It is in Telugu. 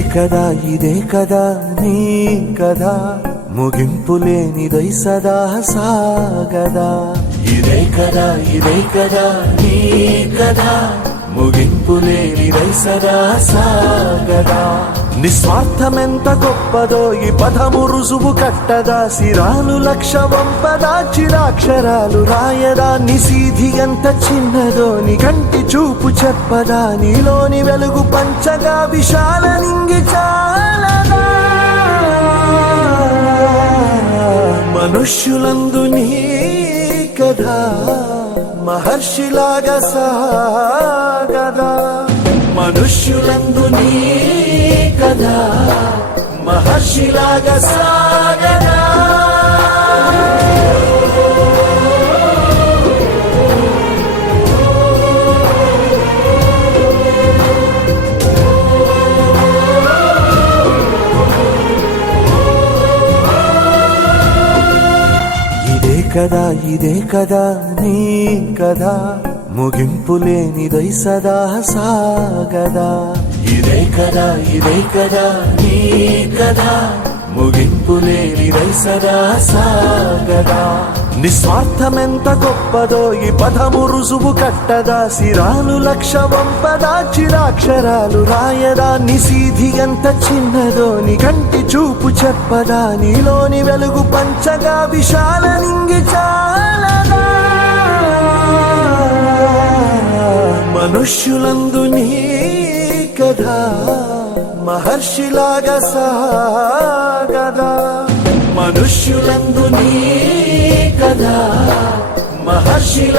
ఇదే కదా నీ కదా ముగింపు లేనిదై సదా సాగదా ఇదే కదా నీ కదా ముగింపు లేనిదై సదా సాగదా నిస్వార్థమెంత గొప్పదో ఈ పదము రుజువు కట్టదా సిరాలు లక్ష వంపదా చిరాక్షరాలు రాయదా నిసీధి ఎంత చిన్నదో నీ కంటి చూపు చెప్పదా నీలోని వెలుగు పంచగా విశాల నింగి చాలదా మనుష్యులందు నీ కథ మహర్షిలాగా సాగదా మనుష్యులందు నీ కథ మహర్షిలాగా సాగదా ఇదే కదా నీ కదా ముగింపు లేనిదై సదా సాగదా ఇదే కదా నీ కదా ముగింపు లేనిదై సదా సాగదా నిస్వార్థమెంత గొప్పదో ఈ పదము రుజువు కట్టదా సిరాలు లక్ష వంపదా చిరాక్షరాలు రాయదా నిసీధి ఎంత చిన్నదో నీ కంటి చూపు చెప్పదా నీలోని వెలుగు పంచగా విశాల నింగి చాలదా మనుష్యులందు నీ కథ మహర్షిలాగా సాగదా మనుష్యులందు నీ కథ మహర్షిలా